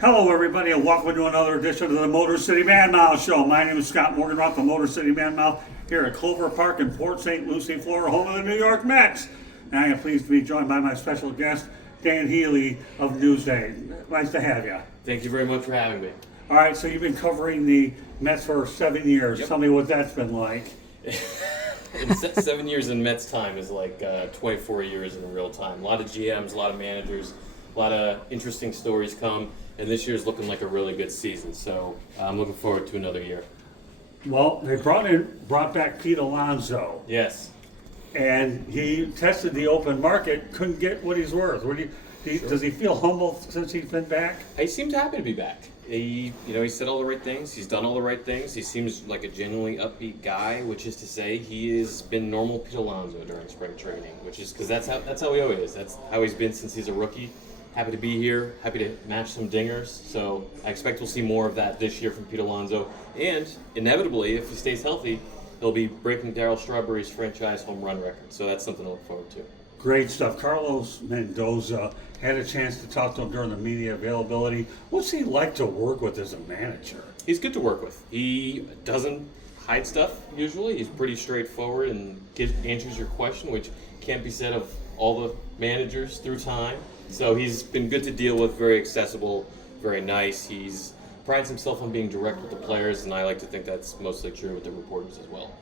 Hello, everybody, and welcome to another edition of the Motor City Man Mouth Show. My name is Scott Morganroth, the Motor City Man Mouth, here at Clover Park in Port St. Lucie, Florida, home of the New York Mets. And I am pleased to be joined by my special guest, Tim Healey of Newsday. Nice to have you. Thank you very much for having me. All right, so you've been covering the Mets for 7 years. Yep. Tell me what that's been like. 7 years in Mets time is like 24 years in real time. A lot of GMs, a lot of managers, a lot of interesting stories come, and this year's looking like a really good season. So I'm looking forward to another year. Well, they brought back Pete Alonso, Yes. and he tested the open market, couldn't get what he's worth. Does he feel humble since he's been back? He seemed happy to be back. He said all the right things. He's done all the right things. He seems like a genuinely upbeat guy, which is to say he has been normal Pete Alonso during spring training, which is because that's how he always is. That's how he's been since he's a rookie. Happy to be here. Happy to match some dingers. So I expect we'll see more of that this year from Pete Alonso. And inevitably, if he stays healthy, he'll be breaking Darryl Strawberry's franchise home run record. So that's something to look forward to. Great stuff. Carlos Mendoza, had a chance to talk to him during the media availability. What's he like to work with as a manager? He's good to work with. He doesn't hide stuff usually. He's pretty straightforward and answers your question, which can't be said of all the managers through time. So he's been good to deal with, very accessible, very nice. He's prides himself on being direct with the players, and I like to think that's mostly true with the reporters as well.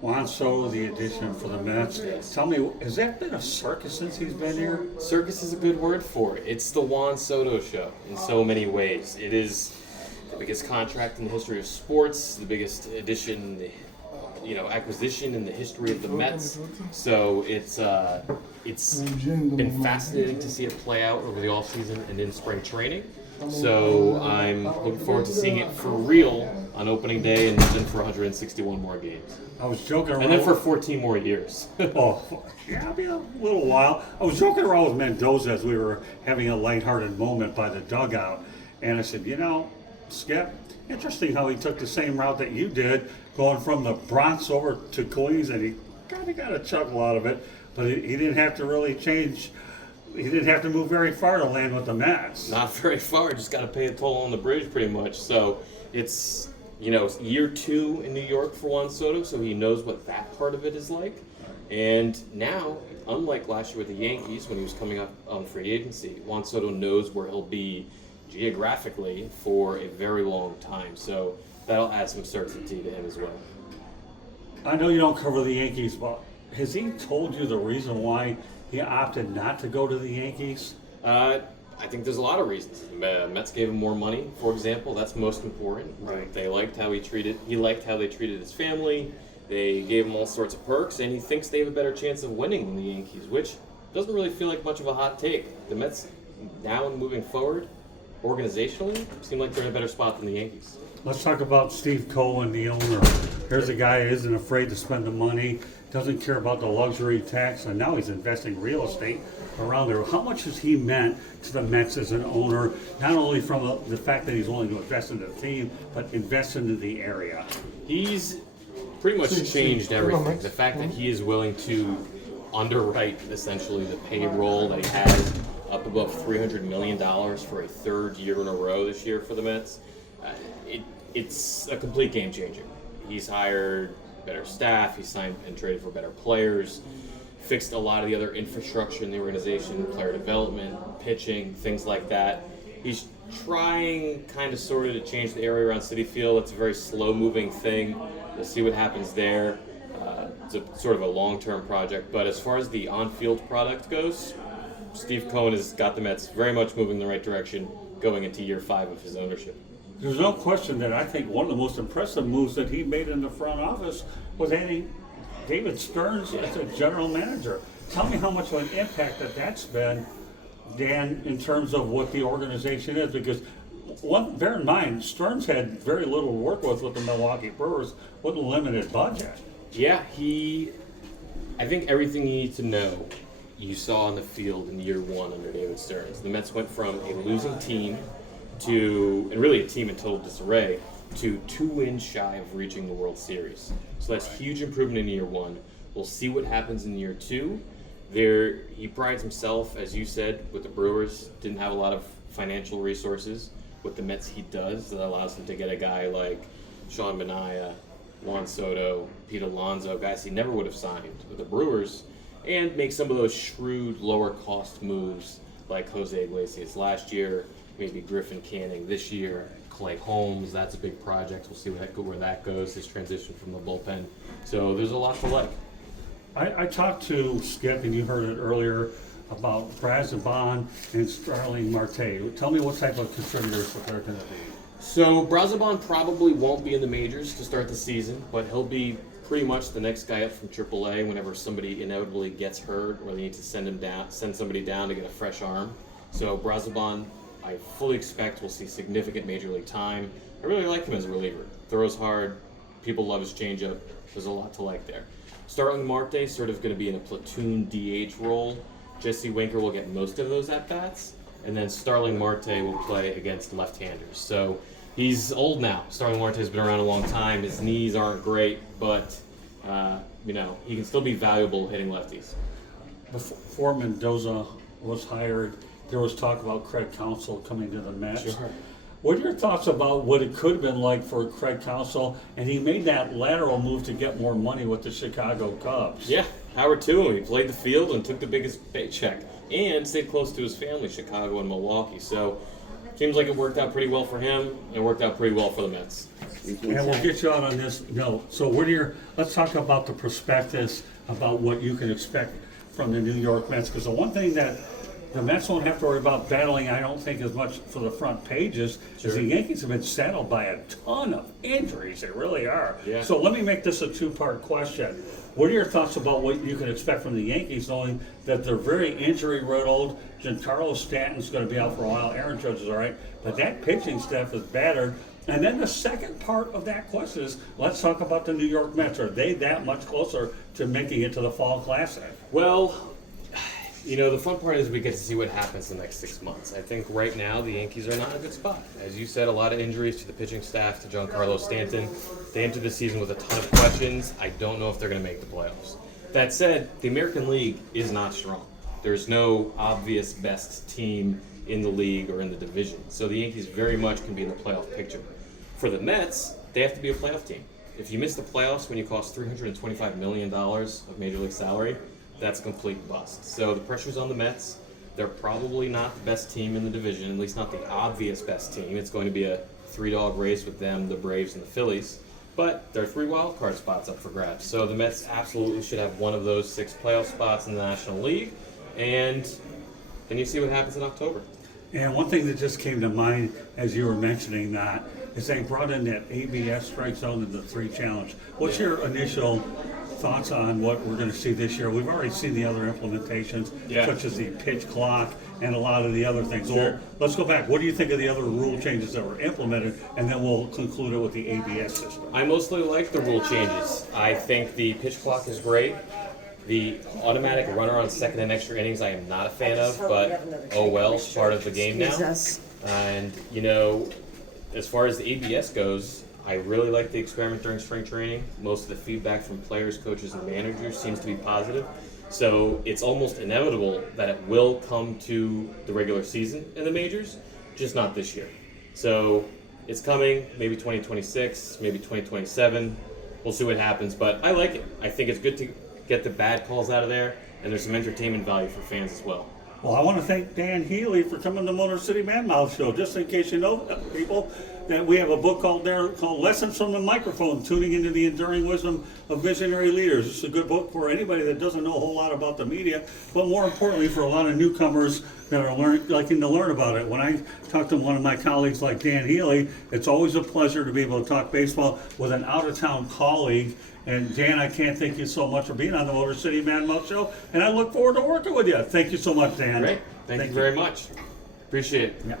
Juan Soto, the addition for the Mets. Yes. Tell me, has that been a circus since he's been here? Circus is a good word for it. It's the Juan Soto show in so many ways. It is the biggest contract in the history of sports, the biggest acquisition in the history of the Mets. So it's been fascinating to see it play out over the offseason and in spring training. So I'm looking forward to seeing it for real on opening day and then for 161 more games. I was joking around. And then for 14 more years. Oh, yeah, it'll be a little while. I was joking around with Mendoza as we were having a lighthearted moment by the dugout. And I said, Skip, interesting how he took the same route that you did, going from the Bronx over to Queens, and he kind of got a chuckle out of it. But he didn't have to really change. He didn't have to move very far to land with the Mets. Not very far, just got to pay a toll on the bridge pretty much. So it's, year 2 in New York for Juan Soto, so he knows what that part of it is like. And now, unlike last year with the Yankees when he was coming up on free agency, Juan Soto knows where he'll be geographically for a very long time. So that'll add some certainty to him as well. I know you don't cover the Yankees, but has he told you the reason why he opted not to go to the Yankees? I think there's a lot of reasons. Mets gave him more money, for example. That's most important. Right. He liked how they treated his family. They gave him all sorts of perks, and he thinks they have a better chance of winning than the Yankees, which doesn't really feel like much of a hot take. The Mets, now and moving forward, organizationally, seem like they're in a better spot than the Yankees. Let's talk about Steve Cohen, the owner. Here's a guy who isn't afraid to spend the money, doesn't care about the luxury tax, and now he's investing real estate around there. How much has he meant to the Mets as an owner, not only from the fact that he's willing to invest in the team, but invest into the area? He's pretty much changed everything. The fact that he is willing to underwrite essentially the payroll that he has up above $300 million for a third year in a row this year for the Mets, it's a complete game changer. He's hired better staff, he's signed and traded for better players, fixed a lot of the other infrastructure in the organization, player development, pitching, things like that. He's trying sort of to change the area around Citi Field. It's a very slow-moving thing. We'll see what happens there. It's a sort of a long-term project. But as far as the on-field product goes, Steve Cohen has got the Mets very much moving in the right direction going into year 5 of his ownership. There's no question that I think one of the most impressive moves that he made in the front office was adding David Stearns as a general manager. Tell me how much of an impact that's been, Dan, in terms of what the organization is, because bear in mind, Stearns had very little to work with the Milwaukee Brewers with a limited budget. Yeah, I think everything you need to know you saw on the field in year 1 under David Stearns. The Mets went from a losing team and really a team in total disarray, to 2 wins shy of reaching the World Series. So that's huge improvement in year 1. We'll see what happens in year 2. He prides himself, as you said, with the Brewers, didn't have a lot of financial resources. what the Mets heat does that allows them to get a guy like Sean Manaea, Juan Soto, Pete Alonso, guys he never would have signed with the Brewers, and make some of those shrewd, lower-cost moves like Jose Iglesias last year, maybe Griffin Canning this year, Clay Holmes, that's a big project. We'll see where that goes, his transition from the bullpen. So there's a lot to like. I talked to Skip, and you heard it earlier, about Brazoban and Starling Marte. Tell me what type of contributors that they're going to be. So Brazoban probably won't be in the majors to start the season, but he'll be pretty much the next guy up from AAA whenever somebody inevitably gets hurt or they need to send somebody down to get a fresh arm. So Brazoban, I fully expect we'll see significant major league time. I really like him as a reliever. Throws hard. People love his changeup. There's a lot to like there. Starling Marte is sort of going to be in a platoon DH role. Jesse Winker will get most of those at-bats, and then Starling Marte will play against left-handers. So he's old now. Starling Marte has been around a long time. His knees aren't great, but he can still be valuable hitting lefties. Before Mendoza was hired, there was talk about Craig Counsell coming to the Mets. Sure. What are your thoughts about what it could have been like for Craig Counsell? And he made that lateral move to get more money with the Chicago Cubs. Yeah, power to him. He played the field and took the biggest paycheck and stayed close to his family, Chicago and Milwaukee. So seems like it worked out pretty well for him, and it worked out pretty well for the Mets. And we'll get you out on this note. So let's talk about the prospectus about what you can expect from the New York Mets. Because the one thing that the Mets won't have to worry about battling, I don't think, as much for the front pages, is the Yankees have been saddled by a ton of injuries. They really are. Yeah. So let me make this a two-part question. What are your thoughts about what you can expect from the Yankees, knowing that they're very injury-riddled? Giancarlo Stanton's going to be out for a while. Aaron Judge is all right. But that pitching staff is battered. And then the second part of that question is, let's talk about the New York Mets. Are they that much closer to making it to the Fall Classic? Well, the fun part is we get to see what happens the next 6 months. I think right now the Yankees are not in a good spot. As you said, a lot of injuries to the pitching staff, to Giancarlo Stanton. They entered the season with a ton of questions. I don't know if they're going to make the playoffs. That said, the American League is not strong. There's no obvious best team in the league or in the division. So the Yankees very much can be in the playoff picture. For the Mets, they have to be a playoff team. If you miss the playoffs when you cost $325 million of major league salary, that's a complete bust. So the pressure's on the Mets. They're probably not the best team in the division, at least not the obvious best team. It's going to be a three-dog race with them, the Braves, and the Phillies. But there are 3 wild card spots up for grabs. So the Mets absolutely should have one of those 6 playoff spots in the National League. And then you see what happens in October. And one thing that just came to mind as you were mentioning that is they brought in that ABS strike zone and the 3 challenge. What's your initial thoughts on what we're going to see this year? We've already seen the other implementations, such as the pitch clock and a lot of the other things. Sure. Well, let's go back. What do you think of the other rule changes that were implemented? And then we'll conclude it with the ABS system. I mostly like the rule changes. I think the pitch clock is great. The automatic runner on second and extra innings I am not a fan of, but oh well, it's part of the game now. And, as far as the ABS goes, I really like the experiment during spring training. Most of the feedback from players, coaches, and managers seems to be positive. So it's almost inevitable that it will come to the regular season in the majors, just not this year. So it's coming, maybe 2026, maybe 2027. We'll see what happens, but I like it. I think it's good to get the bad calls out of there, and there's some entertainment value for fans as well. Well, I want to thank Dan Healey for coming to Motor City Man Mouth Show. Just in case you know, people, that we have a book called Lessons from the Microphone, Tuning into the Enduring Wisdom of Visionary Leaders. It's a good book for anybody that doesn't know a whole lot about the media, but more importantly for a lot of newcomers that are liking to learn about it. When I talk to one of my colleagues like Dan Healey, it's always a pleasure to be able to talk baseball with an out-of-town colleague. And Dan, I can't thank you so much for being on the Motor City Man Mouth Show, and I look forward to working with you. Thank you so much, Dan. Great. Thank you very much. Appreciate it. Yeah.